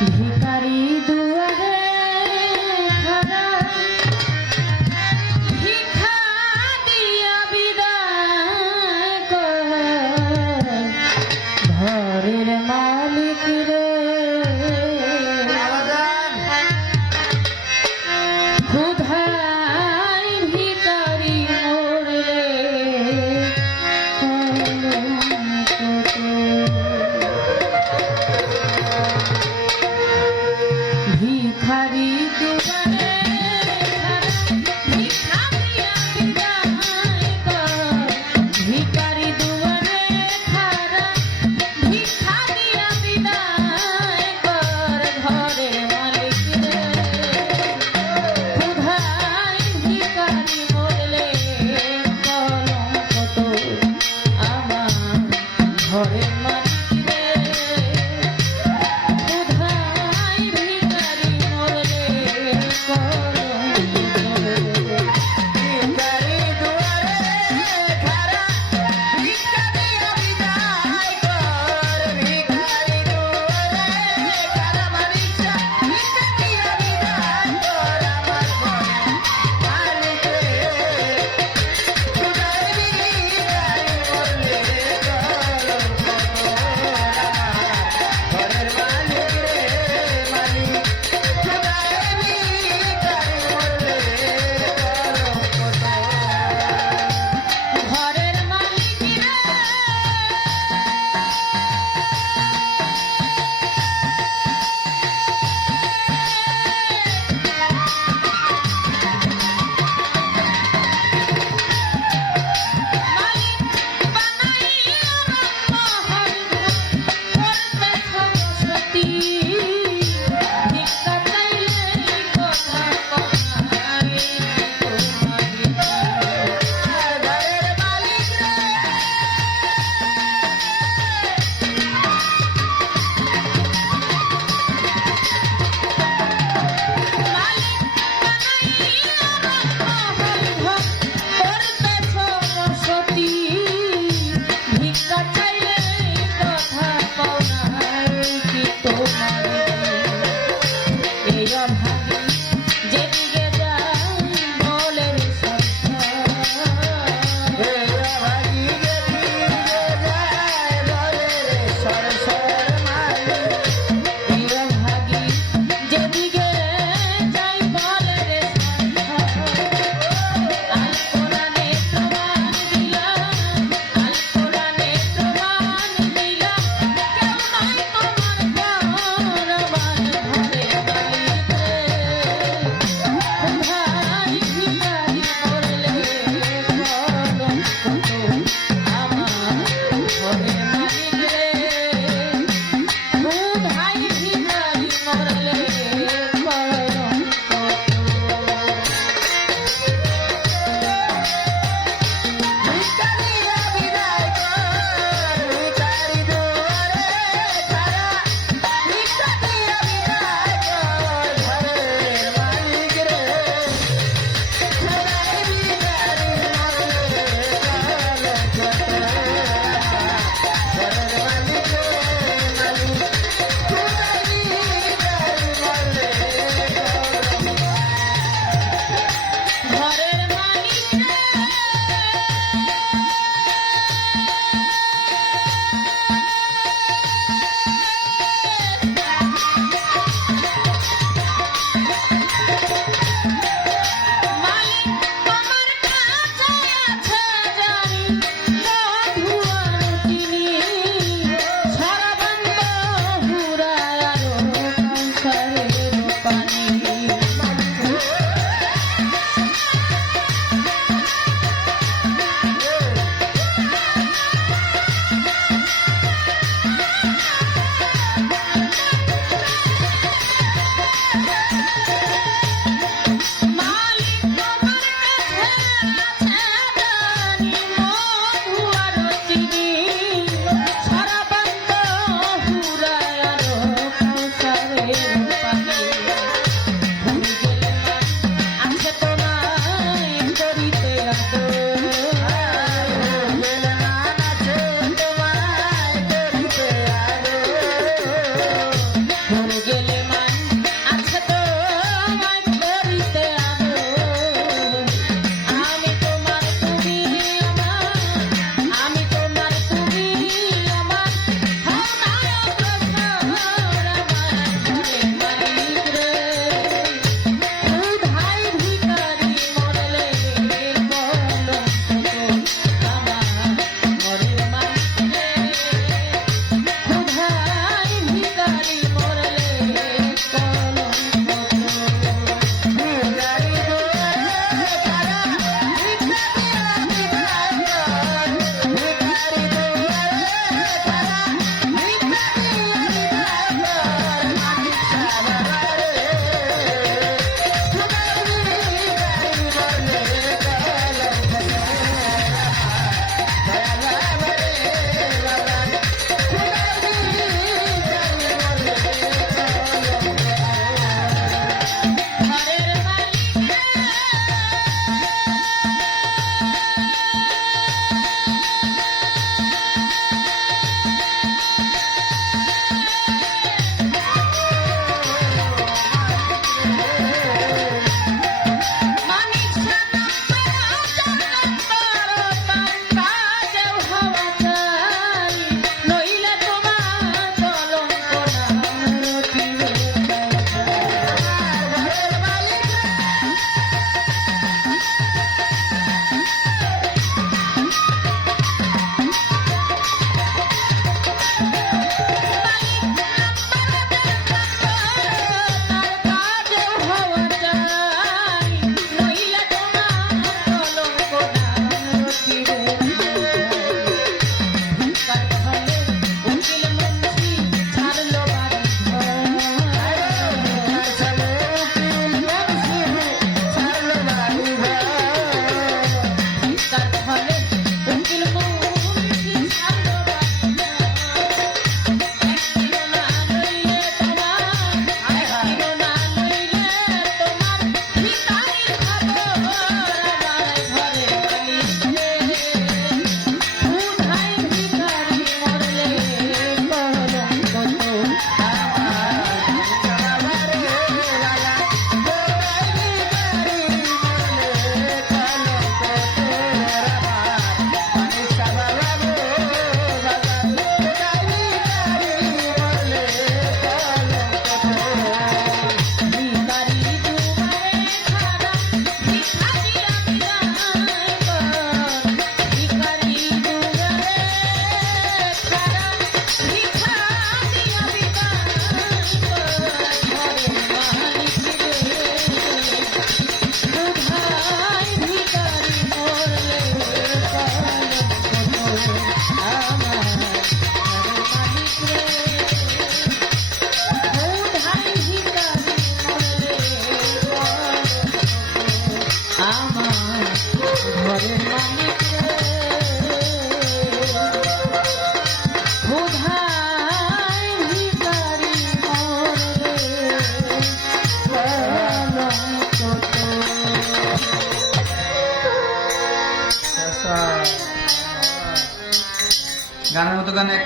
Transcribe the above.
Mm-hmm. do